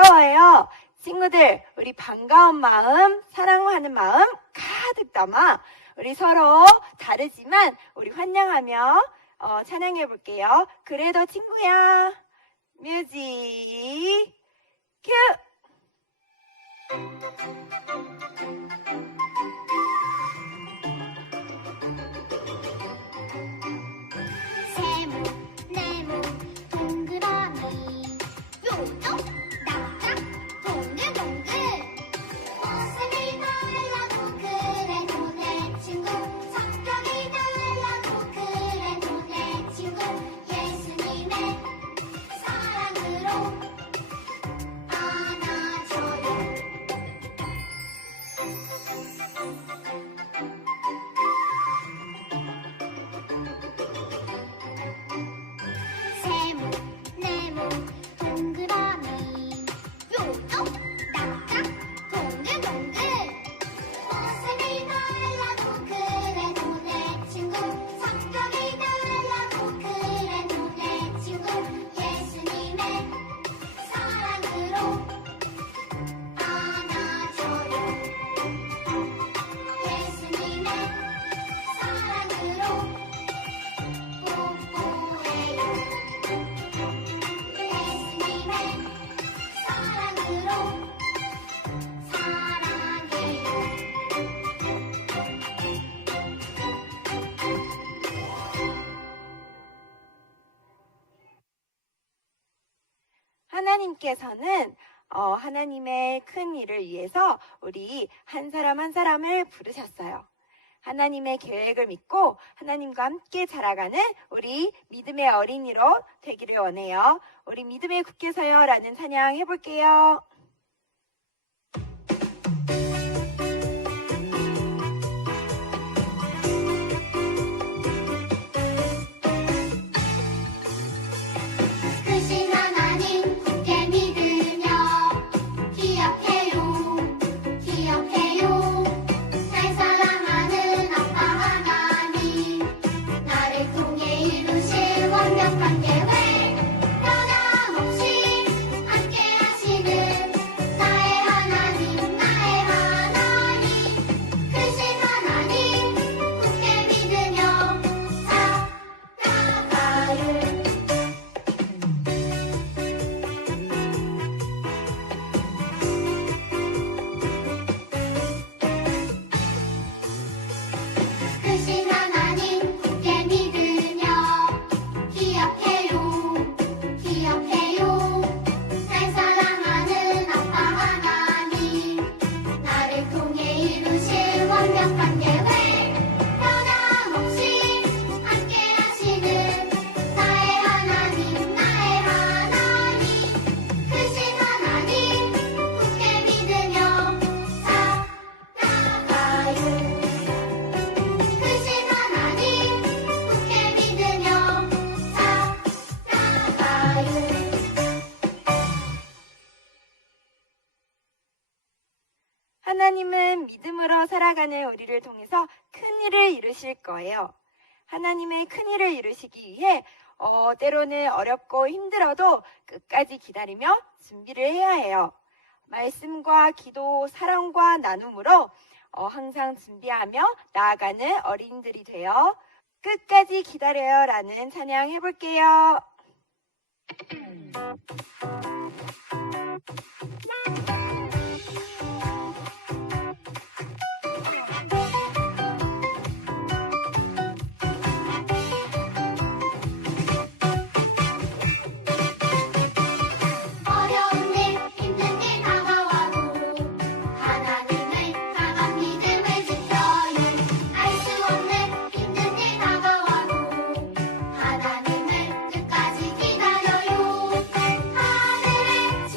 반가워요. 친구들, 우리 반가운 마음, 사랑하는 마음 가득 담아 우리 서로 다르지만 우리 환영하며 찬양해 볼게요. 그래도 친구야. 뮤직 큐! 세모, 네모, 동그라미 요요, 납작, 동글동글 모습이 달라도 그래도 내 친구 성격이 달라도 그래도 내 친구 예수님의 사랑으로 안아줘요. 세모, 네모, 동그라미 요요, 납작, 동글동글 모습이 달라도 그래도 내 친구 성격이 달라도 그래도 내 친구 예수님의 사랑으로 안아줘요. 예수님의 사랑으로 뽀뽀해요. 예수님의 사랑으로 사랑해요. 하나님께서는 하나님의 큰 일을 위해서 우리 한 사람 한 사람을 부르셨어요. 하나님의 계획을 믿고 하나님과 함께 자라가는 우리 믿음의 어린이로 되기를 원해요. 우리 믿음의 굳게 서요라는 찬양 해볼게요. 크신 하나님 굳게 믿으며 기억해요. 기억해요. 날 사랑하는 아빠 하나님 나를 통해 이루실 완벽한 계획 변함없이 함께 하시는 나의 하나님 나의 하나님 크신 하나님 굳게 믿으며 살아가요. 크신 하나님 굳게 믿으며 기억해요. 기억해요. 날 사랑하는 아빠 하나님 나를 통해 이루실 완벽한 계획 변함없이 함께 하시는 나의 하나님 나의 하나님 크신 하나님 굳게 믿으며 살아가요. 크신 하나님 굳게 믿으며 살아가요. 하나님은 믿음으로 살아가는 우리를 통해서 큰 일을 이루실 거예요. 하나님의 큰 일을 이루시기 위해 때로는 어렵고 힘들어도 끝까지 기다리며 준비를 해야 해요. 말씀과 기도, 사랑과 나눔으로 항상 준비하며 나아가는 어린이들이 되어 끝까지 기다려요 라는 찬양 해볼게요. 어려운 일 힘든 일 다가와도 하나님의 강한 믿음을 지켜요. 알 수 없는 힘든 일 다가와도 하나님을 끝까지 기다려요. 하늘의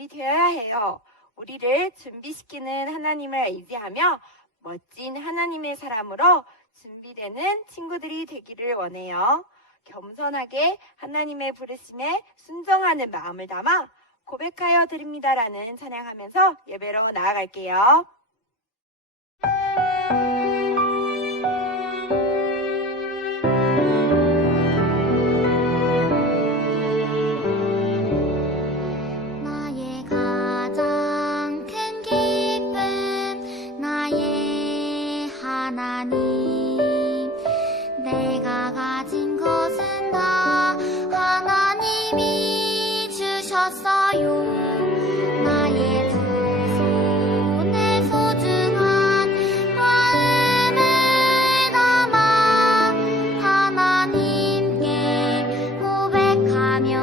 준비되어야 해요. 우리를 준비시키는 하나님을 의지하며 멋진 하나님의 사람으로 준비되는 친구들이 되기를 원해요. 겸손하게 하나님의 부르심에 순종하는 마음을 담아 고백하여 드립니다라는 찬양하면서 예배로 나아갈게요. 나의 가장 큰 기쁨 나의 하나님 내가 가진 것은 다 하나님이 주셨어요. 나의 두 손에 소중한 마음을 담아 하나님께 고백하며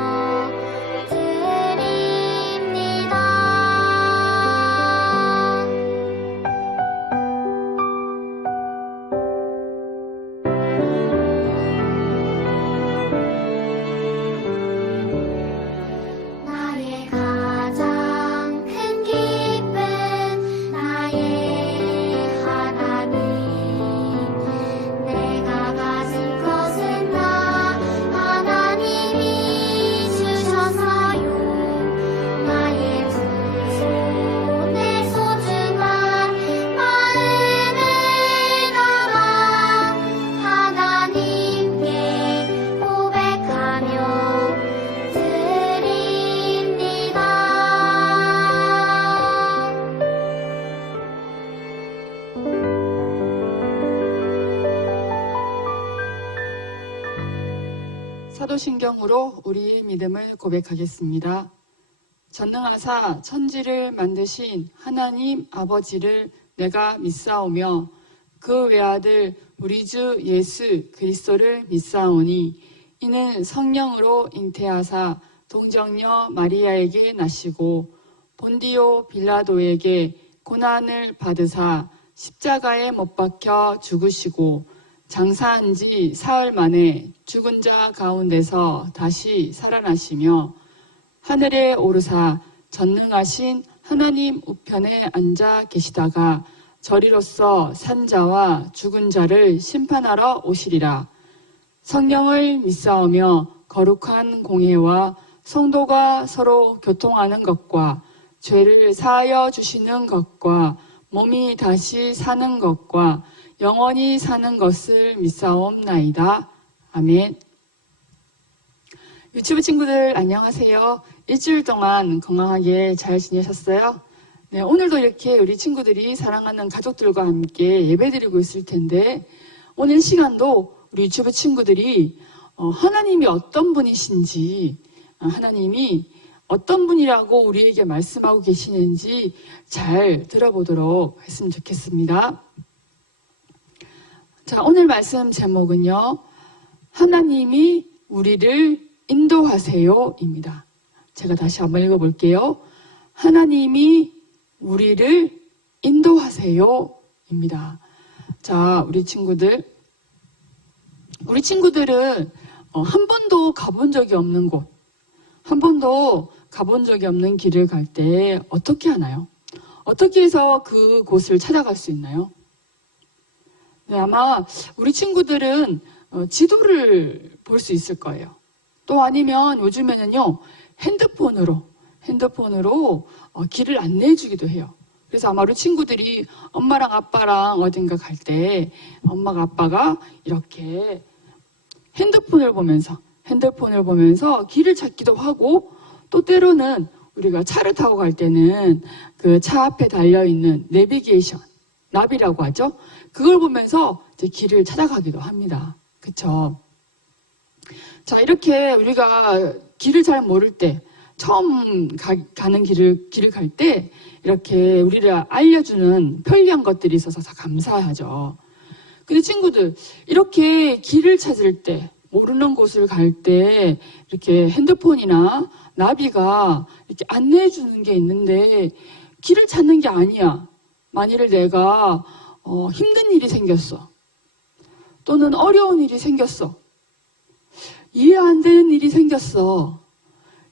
드립니다. 나의 가장 큰 기쁨 나의 하나님 내가 가진 것은 다 하나님이 주셨어요. 나의 두 손에 소중한 마음을 담아 하나님께 고백하며 드립니다. 사도신경으로 우리의 믿음을 고백하겠습니다. 전능하사 천지를 만드신 하나님 아버지를 내가 믿사오며 그 외아들 우리 주 예수 그리스도를 믿사오니 이는 성령으로 잉태하사 동정녀 마리아에게 나시고 본디오 빌라도에게 고난을 받으사 십자가에 못 박혀 죽으시고 장사한 지 사흘 만에 죽은 자 가운데서 다시 살아나시며 하늘에 오르사 전능하신 하나님 우편에 앉아 계시다가 저리로서 산 자와 죽은 자를 심판하러 오시리라. 성령을 믿사오며 거룩한 공회와 성도가 서로 교통하는 것과 죄를 사하여 주시는 것과 몸이 다시 사는 것과 영원히 사는 것을 믿사옵나이다. 아멘. 유치부 친구들 안녕하세요. 일주일 동안 건강하게 잘 지내셨어요? 네, 오늘도 이렇게 우리 친구들이 사랑하는 가족들과 함께 예배드리고 있을 텐데 오늘 시간도 우리 유치부 친구들이 하나님이 어떤 분이신지 하나님이 어떤 분이라고 우리에게 말씀하고 계시는지 잘 들어보도록 했으면 좋겠습니다. 자, 오늘 말씀 제목은요. 하나님이 우리를 인도하세요입니다. 제가 다시 한번 읽어볼게요. 하나님이 우리를 인도하세요입니다. 자, 우리 친구들은 한 번도 가본 적이 없는 곳, 한 번도 가본 적이 없는 길을 갈 때 어떻게 하나요? 어떻게 해서 그 곳을 찾아갈 수 있나요? 네, 아마 우리 친구들은 지도를 볼 수 있을 거예요. 또 아니면 요즘에는요, 핸드폰으로 길을 안내해 주기도 해요. 그래서 아마 우리 친구들이 엄마랑 아빠랑 어딘가 갈 때 엄마가 아빠가 이렇게 핸드폰을 보면서 길을 찾기도 하고 또 때로는 우리가 차를 타고 갈 때는 그 차 앞에 달려있는 내비게이션, 나비라고 하죠. 그걸 보면서 이제 길을 찾아가기도 합니다. 그쵸? 자, 이렇게 우리가 길을 잘 모를 때, 처음 가는 길을 갈 때, 이렇게 우리를 알려주는 편리한 것들이 있어서 감사하죠. 근데 친구들, 이렇게 길을 찾을 때, 모르는 곳을 갈 때, 이렇게 핸드폰이나 나비가 이렇게 안내해 주는 게 있는데, 길을 찾는 게 아니야. 만일 내가 힘든 일이 생겼어. 또는 어려운 일이 생겼어. 이해 안 되는 일이 생겼어.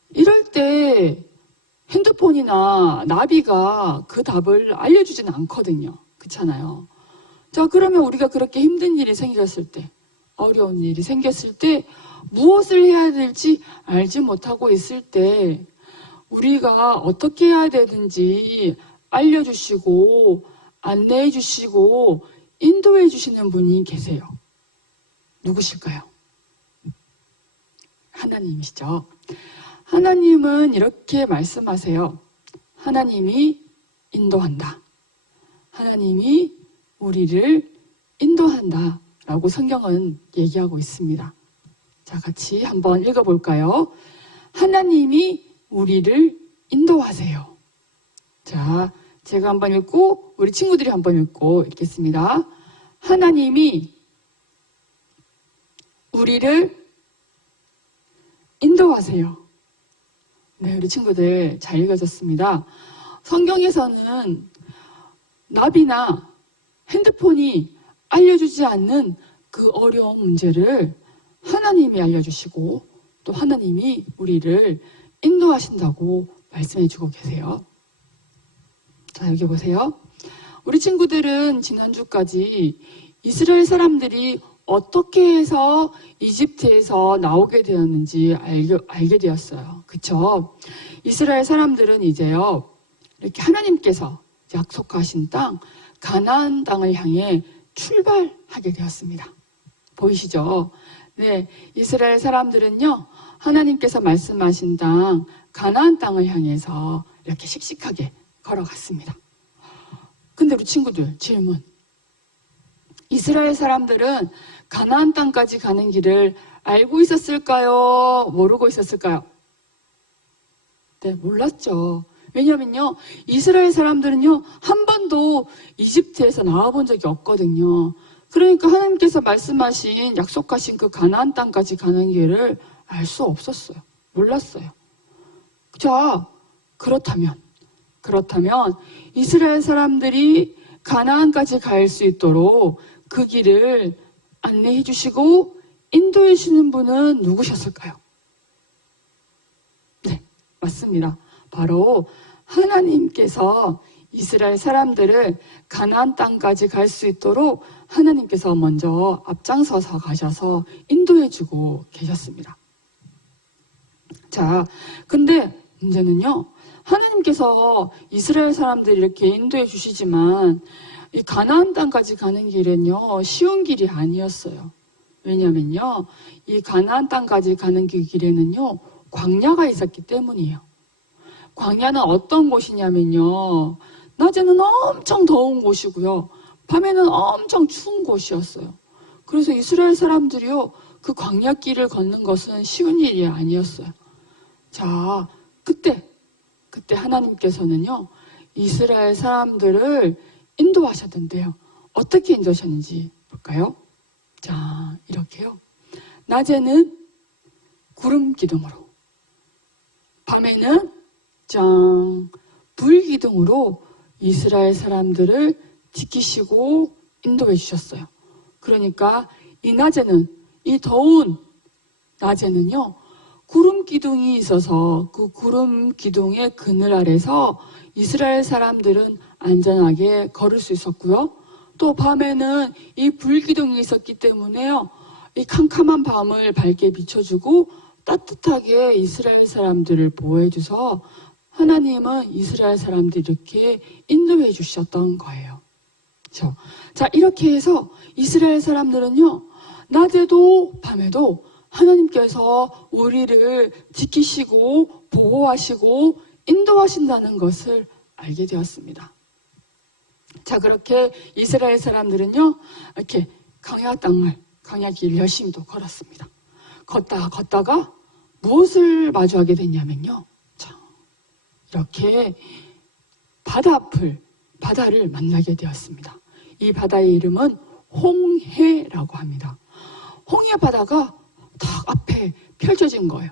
이럴 때 핸드폰이나 나비가 그 답을 알려주진 않거든요. 그렇잖아요. 자, 그러면 우리가 그렇게 힘든 일이 생겼을 때, 어려운 일이 생겼을 때, 무엇을 해야 될지 알지 못하고 있을 때, 우리가 어떻게 해야 되는지 알려주시고, 안내해 주시고, 인도해 주시는 분이 계세요. 누구실까요? 하나님이시죠. 하나님은 이렇게 말씀하세요. 하나님이 인도한다. 하나님이 우리를 인도한다. 라고 성경은 얘기하고 있습니다. 자, 같이 한번 읽어볼까요? 하나님이 우리를 인도하세요. 자, 제가 한번 읽고 우리 친구들이 한번 읽고 읽겠습니다. 하나님이 우리를 인도하세요. 네, 우리 친구들 잘 읽어졌습니다. 성경에서는 나비나 핸드폰이 알려주지 않는 그 어려운 문제를 하나님이 알려주시고 또 하나님이 우리를 인도하신다고 말씀해주고 계세요. 자, 여기 보세요. 우리 친구들은 지난주까지 이스라엘 사람들이 어떻게 해서 이집트에서 나오게 되었는지 알게 되었어요. 그쵸? 이스라엘 사람들은 이제요, 이렇게 하나님께서 약속하신 땅, 가나안 땅을 향해 출발하게 되었습니다. 보이시죠? 네, 이스라엘 사람들은요, 하나님께서 말씀하신 땅, 가나안 땅을 향해서 이렇게 씩씩하게 걸어갔습니다. 근데 우리 친구들, 질문. 이스라엘 사람들은 가나안 땅까지 가는 길을 알고 있었을까요? 모르고 있었을까요? 네, 몰랐죠. 왜냐면요, 이스라엘 사람들은요, 한 번도 이집트에서 나와본 적이 없거든요. 그러니까 하나님께서 말씀하신, 약속하신 그 가나안 땅까지 가는 길을 알 수 없었어요. 몰랐어요. 자, 그렇다면 이스라엘 사람들이 가나안까지 갈 수 있도록 그 길을 안내해 주시고 인도해 주시는 분은 누구셨을까요? 네, 맞습니다. 바로 하나님께서 이스라엘 사람들을 가나안 땅까지 갈 수 있도록 하나님께서 먼저 앞장서서 가셔서 인도해 주고 계셨습니다. 자, 근데 문제는요, 하나님께서 이스라엘 사람들이 이렇게 인도해 주시지만 이 가나안 땅까지 가는 길은요, 쉬운 길이 아니었어요. 왜냐면요, 이 가나안 땅까지 가는 그 길에는요, 광야가 있었기 때문이에요. 광야는 어떤 곳이냐면요, 낮에는 엄청 더운 곳이고요, 밤에는 엄청 추운 곳이었어요. 그래서 이스라엘 사람들이요, 그 광야길을 걷는 것은 쉬운 일이 아니었어요. 자, 그때 하나님께서는요, 이스라엘 사람들을 인도하셨는데요. 어떻게 인도하셨는지 볼까요? 자, 이렇게요. 낮에는 구름 기둥으로, 밤에는 불 기둥으로 이스라엘 사람들을 지키시고 인도해 주셨어요. 그러니까 이 낮에는, 이 더운 낮에는요, 구름 기둥이 있어서 그 구름 기둥의 그늘 아래서 이스라엘 사람들은 안전하게 걸을 수 있었고요. 또 밤에는 이 불 기둥이 있었기 때문에요, 이 캄캄한 밤을 밝게 비춰주고 따뜻하게 이스라엘 사람들을 보호해줘서 하나님은 이스라엘 사람들 이렇게 인도해 주셨던 거예요. 그렇죠? 자, 이렇게 해서 이스라엘 사람들은요, 낮에도 밤에도 하나님께서 우리를 지키시고 보호하시고 인도하신다는 것을 알게 되었습니다. 자, 그렇게 이스라엘 사람들은요, 이렇게 광야 길을 열심히 또 걸었습니다. 걷다가 무엇을 마주하게 됐냐면요, 자, 이렇게 바다를 만나게 되었습니다. 이 바다의 이름은 홍해라고 합니다. 홍해 바다가 딱 앞에 펼쳐진 거예요.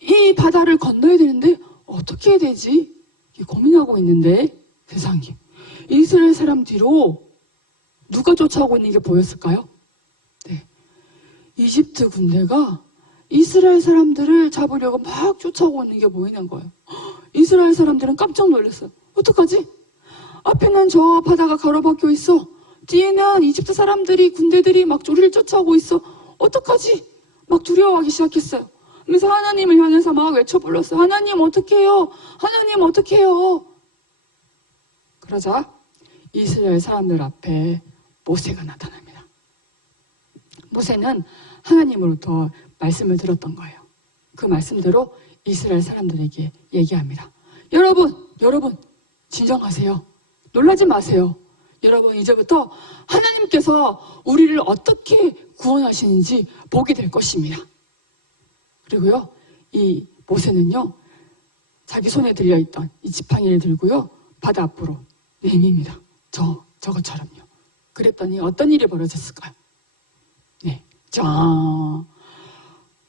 이 바다를 건너야 되는데 어떻게 해야 되지? 고민하고 있는데 세상에, 이스라엘 사람 뒤로 누가 쫓아오고 있는 게 보였을까요? 네, 이집트 군대가 이스라엘 사람들을 잡으려고 막 쫓아오고 있는 게 보이는 거예요. 이스라엘 사람들은 깜짝 놀랐어요. 어떡하지? 앞에는 저 바다가 가로막혀 있어. 뒤에는 이집트 사람들이, 군대들이 막 우리를 쫓아오고 있어. 어떡하지? 막 두려워하기 시작했어요. 그래서 하나님을 향해서 막 외쳐 불렀어요. 하나님 어떡해요? 하나님 어떡해요? 그러자 이스라엘 사람들 앞에 모세가 나타납니다. 모세는 하나님으로부터 말씀을 들었던 거예요. 그 말씀대로 이스라엘 사람들에게 얘기합니다. 여러분, 진정하세요. 놀라지 마세요. 여러분, 이제부터 하나님께서 우리를 어떻게 구원하시는지 보게 될 것입니다. 그리고요, 이 모세는요, 자기 손에 들려있던 이 지팡이를 들고요, 바다 앞으로 내밉니다. 저것처럼요. 그랬더니 어떤 일이 벌어졌을까요? 네, 짠.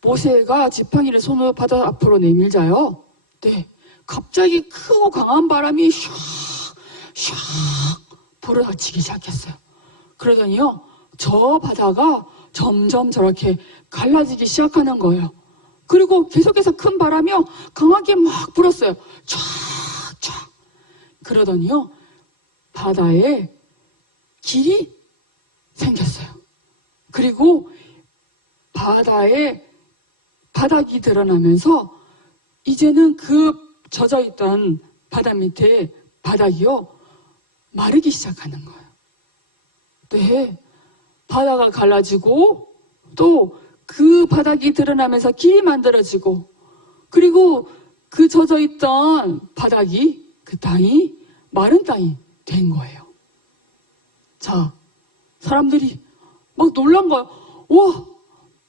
모세가 지팡이를 손으로 바다 앞으로 내밀자요. 네, 갑자기 크고 강한 바람이 샥 불어닥치기 시작했어요. 그러더니요, 저 바다가 점점 저렇게 갈라지기 시작하는 거예요. 그리고 계속해서 큰 바람이요, 강하게 막 불었어요. 촥촥. 그러더니요, 바다에 길이 생겼어요. 그리고 바다에 바닥이 드러나면서 이제는 그 젖어있던 바다 밑에 바닥이요, 마르기 시작하는 거예요. 네, 바다가 갈라지고 또 그 바닥이 드러나면서 길이 만들어지고, 그리고 그 젖어있던 바닥이, 그 땅이 마른 땅이 된 거예요. 자, 사람들이 막 놀란 거예요. 와,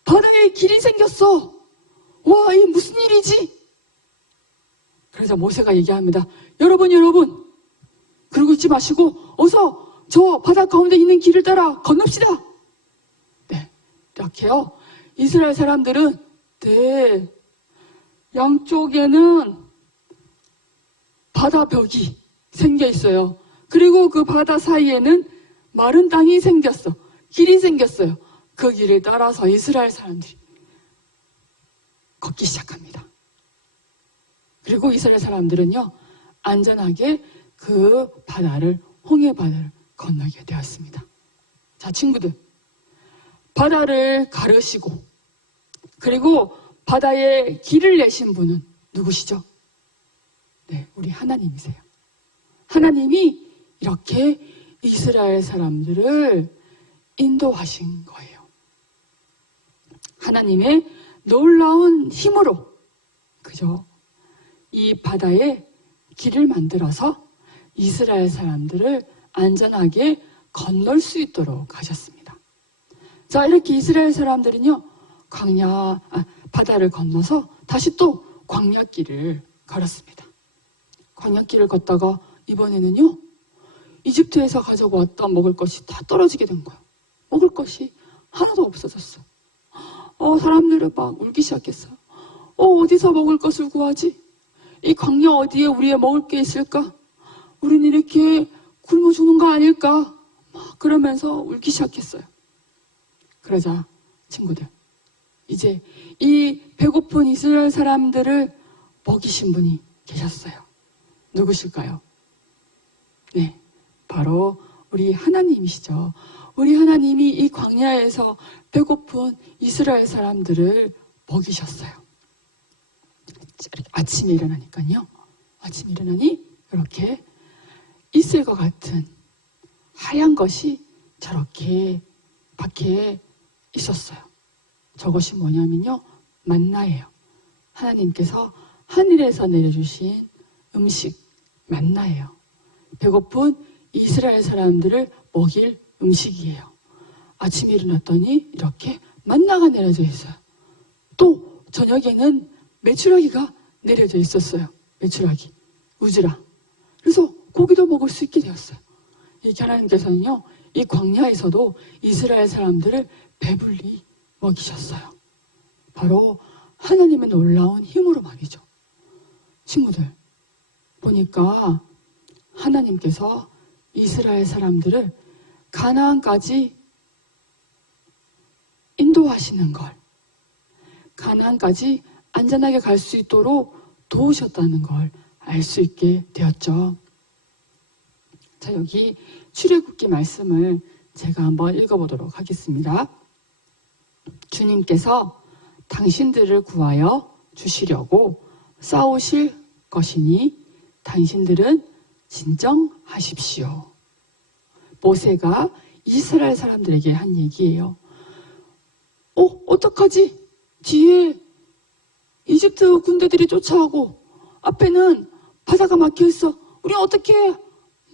바다에 길이 생겼어. 와, 이게 무슨 일이지? 그래서 모세가 얘기합니다. 여러분, 그러고 있지 마시고 어서 저 바다 가운데 있는 길을 따라 건넙시다. 네, 이렇게요. 이스라엘 사람들은 네, 양쪽에는 바다벽이 생겨 있어요. 그리고 그 바다 사이에는 마른 땅이 생겼어. 길이 생겼어요. 그 길을 따라서 이스라엘 사람들이 걷기 시작합니다. 그리고 이스라엘 사람들은요, 안전하게 그 바다를, 홍해 바다를 건너게 되었습니다. 자, 친구들, 바다를 가르시고 그리고 바다에 길을 내신 분은 누구시죠? 네, 우리 하나님이세요. 하나님이 이렇게 이스라엘 사람들을 인도하신 거예요. 하나님의 놀라운 힘으로, 그죠? 이 바다에 길을 만들어서 이스라엘 사람들을 안전하게 건널 수 있도록 하셨습니다. 자, 이렇게 이스라엘 사람들은요, 바다를 건너서 다시 또 광야길을 걸었습니다. 광야길을 걷다가 이번에는요, 이집트에서 가져왔던 먹을 것이 다 떨어지게 된 거예요. 먹을 것이 하나도 없어졌어. 사람들은 막 울기 시작했어요. 어디서 먹을 것을 구하지? 이 광야 어디에 우리의 먹을 게 있을까? 우리는 이렇게 굶어 죽는 거 아닐까? 막 그러면서 울기 시작했어요. 그러자 친구들, 이제 이 배고픈 이스라엘 사람들을 먹이신 분이 계셨어요. 누구실까요? 네, 바로 우리 하나님이시죠. 우리 하나님이 이 광야에서 배고픈 이스라엘 사람들을 먹이셨어요. 아침에 일어나니까요. 아침에 일어나니 이렇게 이슬과 같은 하얀 것이 저렇게 밖에 있었어요. 저것이 뭐냐면요, 만나예요. 하나님께서 하늘에서 내려주신 음식, 만나예요. 배고픈 이스라엘 사람들을 먹일 음식이에요. 아침에 일어났더니 이렇게 만나가 내려져 있어요. 또 저녁에는 메추라기가 내려져 있었어요. 메추라기, 우즈라. 그래서 고기도 먹을 수 있게 되었어요. 이렇게 하나님께서는요, 이 광야에서도 이스라엘 사람들을 배불리 먹이셨어요. 바로 하나님의 놀라운 힘으로 말이죠. 친구들, 보니까 하나님께서 이스라엘 사람들을 가나안까지 인도하시는 걸, 가나안까지 안전하게 갈 수 있도록 도우셨다는 걸 알 수 있게 되었죠. 자, 여기 출애굽기 말씀을 제가 한번 읽어보도록 하겠습니다. 주님께서 당신들을 구하여 주시려고 싸우실 것이니 당신들은 진정하십시오. 모세가 이스라엘 사람들에게 한 얘기예요. 어떡하지? 뒤에 이집트 군대들이 쫓아오고 앞에는 바다가 막혀있어. 우리 어떻게 해?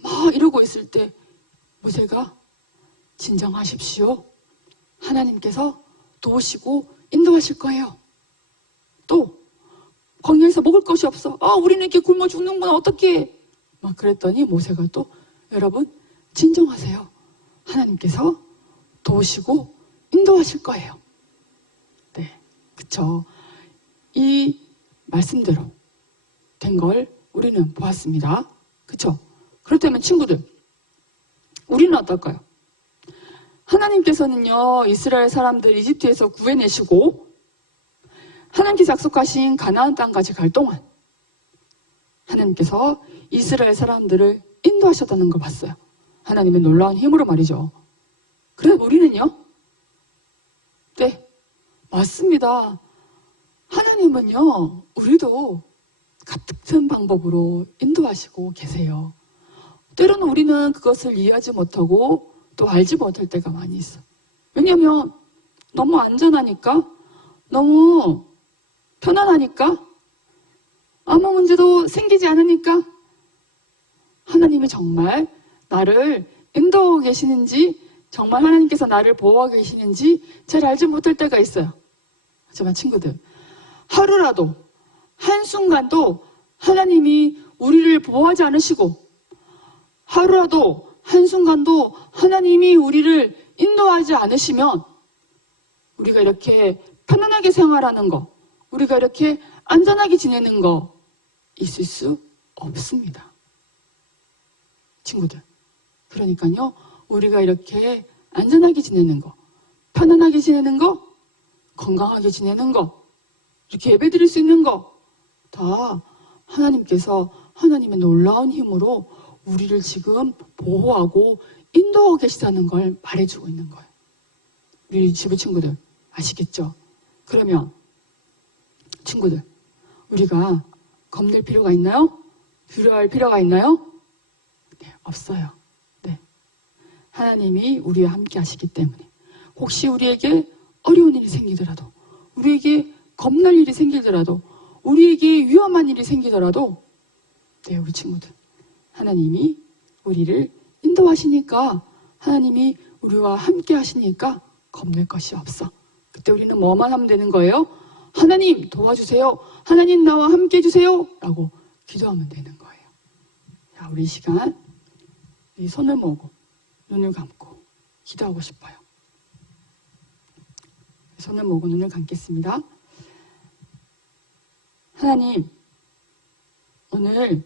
막 이러고 있을 때 모세가 진정하십시오. 하나님께서 도우시고 인도하실 거예요. 또 광야에서 먹을 것이 없어. 우리는 이렇게 굶어 죽는구나. 어떻게 해? 막 그랬더니 모세가 또 여러분 진정하세요. 하나님께서 도우시고 인도하실 거예요. 네, 그쵸. 이 말씀대로 된 걸 우리는 보았습니다. 그쵸? 그렇다면 친구들, 우리는 어떨까요? 하나님께서는요, 이스라엘 사람들 이집트에서 구해내시고 하나님께서 약속하신 가나안 땅까지 갈 동안 하나님께서 이스라엘 사람들을 인도하셨다는 걸 봤어요. 하나님의 놀라운 힘으로 말이죠. 그럼 우리는요? 네, 맞습니다. 하나님은요, 우리도 같은 방법으로 인도하시고 계세요. 때로는 우리는 그것을 이해하지 못하고 또 알지 못할 때가 많이 있어. 왜냐하면 너무 안전하니까, 너무 편안하니까, 아무 문제도 생기지 않으니까 하나님이 정말 나를 인도하고 계시는지, 정말 하나님께서 나를 보호하고 계시는지 잘 알지 못할 때가 있어요. 하지만 친구들, 하루라도 한순간도 하나님이 우리를 보호하지 않으시고 하루라도 한순간도 하나님이 우리를 인도하지 않으시면 우리가 이렇게 편안하게 생활하는 거, 우리가 이렇게 안전하게 지내는 거 있을 수 없습니다. 친구들, 그러니까요, 우리가 이렇게 안전하게 지내는 거, 편안하게 지내는 거, 건강하게 지내는 거, 이렇게 예배드릴 수 있는 거 다 하나님께서 하나님의 놀라운 힘으로 우리를 지금 보호하고 인도하고 계시다는 걸 말해주고 있는 거예요. 우리 지부 친구들 아시겠죠? 그러면 친구들, 우리가 겁낼 필요가 있나요? 두려워할 필요가 있나요? 네, 없어요. 네, 하나님이 우리와 함께 하시기 때문에 혹시 우리에게 어려운 일이 생기더라도, 우리에게 겁날 일이 생기더라도, 우리에게 위험한 일이 생기더라도, 네, 우리 친구들, 하나님이 우리를 인도하시니까, 하나님이 우리와 함께 하시니까 겁낼 것이 없어. 그때 우리는 뭐만 하면 되는 거예요? 하나님 도와주세요. 하나님 나와 함께 해주세요. 라고 기도하면 되는 거예요. 자, 우리 이 시간 이 손을 모으고 눈을 감고 기도하고 싶어요. 손을 모으고 눈을 감겠습니다. 하나님, 오늘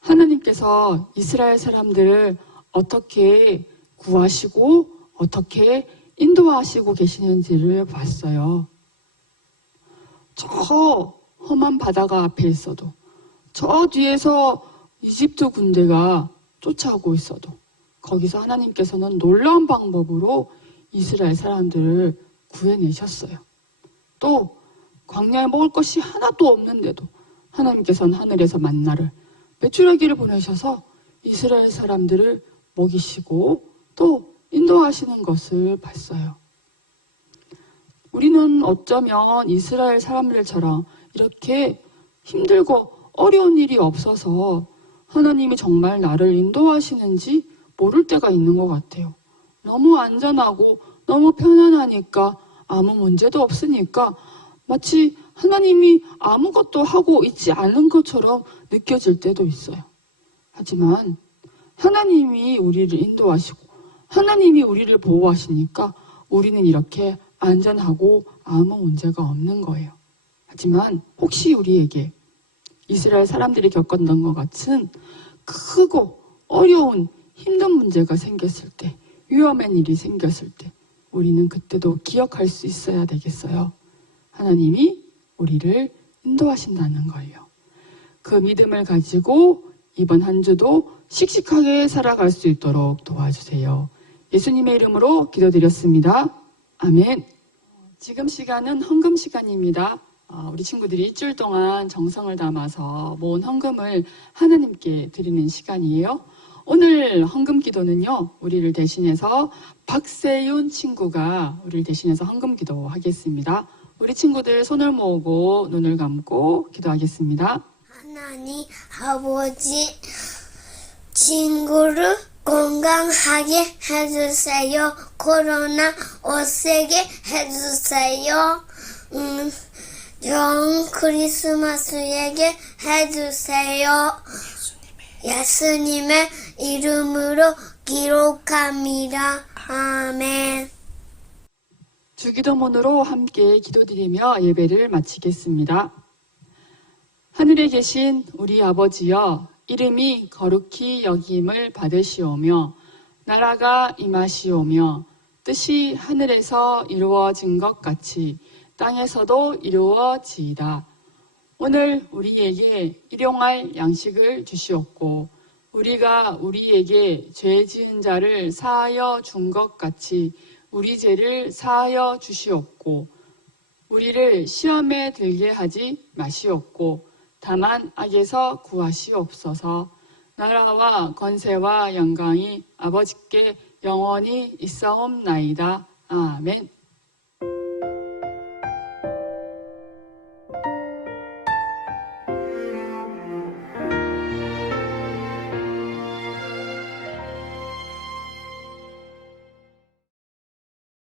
하나님께서 이스라엘 사람들을 어떻게 구하시고 어떻게 인도하시고 계시는지를 봤어요. 저 험한 바다가 앞에 있어도, 저 뒤에서 이집트 군대가 쫓아오고 있어도 거기서 하나님께서는 놀라운 방법으로 이스라엘 사람들을 구해내셨어요. 또 광야에 먹을 것이 하나도 없는데도 하나님께서는 하늘에서 만나를, 메추라기를 보내셔서 이스라엘 사람들을 먹이시고 또 인도하시는 것을 봤어요. 우리는 어쩌면 이스라엘 사람들처럼 이렇게 힘들고 어려운 일이 없어서 하나님이 정말 나를 인도하시는지 모를 때가 있는 것 같아요. 너무 안전하고 너무 편안하니까, 아무 문제도 없으니까 마치 하나님이 아무것도 하고 있지 않은 것처럼 느껴질 때도 있어요. 하지만 하나님이 우리를 인도하시고 하나님이 우리를 보호하시니까 우리는 이렇게 안전하고 아무 문제가 없는 거예요. 하지만 혹시 우리에게 이스라엘 사람들이 겪었던 것 같은 크고 어려운 힘든 문제가 생겼을 때, 위험한 일이 생겼을 때 우리는 그때도 기억할 수 있어야 되겠어요. 하나님이 우리를 인도하신다는 거예요. 그 믿음을 가지고 이번 한 주도 씩씩하게 살아갈 수 있도록 도와주세요. 예수님의 이름으로 기도드렸습니다. 아멘. 지금 시간은 헌금 시간입니다. 우리 친구들이 일주일 동안 정성을 담아서 모은 헌금을 하나님께 드리는 시간이에요. 오늘 헌금 기도는요, 우리를 대신해서 박세윤 친구가 우리를 대신해서 헌금 기도 하겠습니다. 우리 친구들 손을 모으고 눈을 감고 기도하겠습니다. 하나님 아버지, 친구를 건강하게 해주세요. 코로나 없애게 해주세요. 좋은 크리스마스에게 해주세요. 예수님의 이름으로 기록합니다. 아멘. 주기도문으로 함께 기도드리며 예배를 마치겠습니다. 하늘에 계신 우리 아버지여, 이름이 거룩히 여김을 받으시오며 나라가 임하시오며 뜻이 하늘에서 이루어진 것 같이 땅에서도 이루어지이다. 오늘 우리에게 일용할 양식을 주시옵고 우리가 우리에게 죄 지은 자를 사하여 준 것 같이 우리 죄를 사하여 주시옵고 우리를 시험에 들게 하지 마시옵고 다만 악에서 구하시옵소서. 나라와 권세와 영광이 아버지께 영원히 있사옵나이다. 아멘.